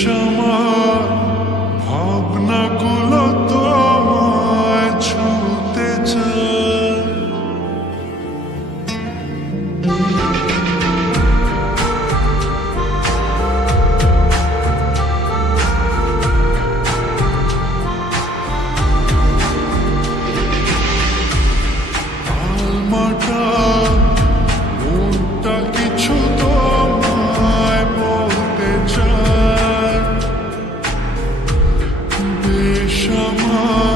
বেশ বেশ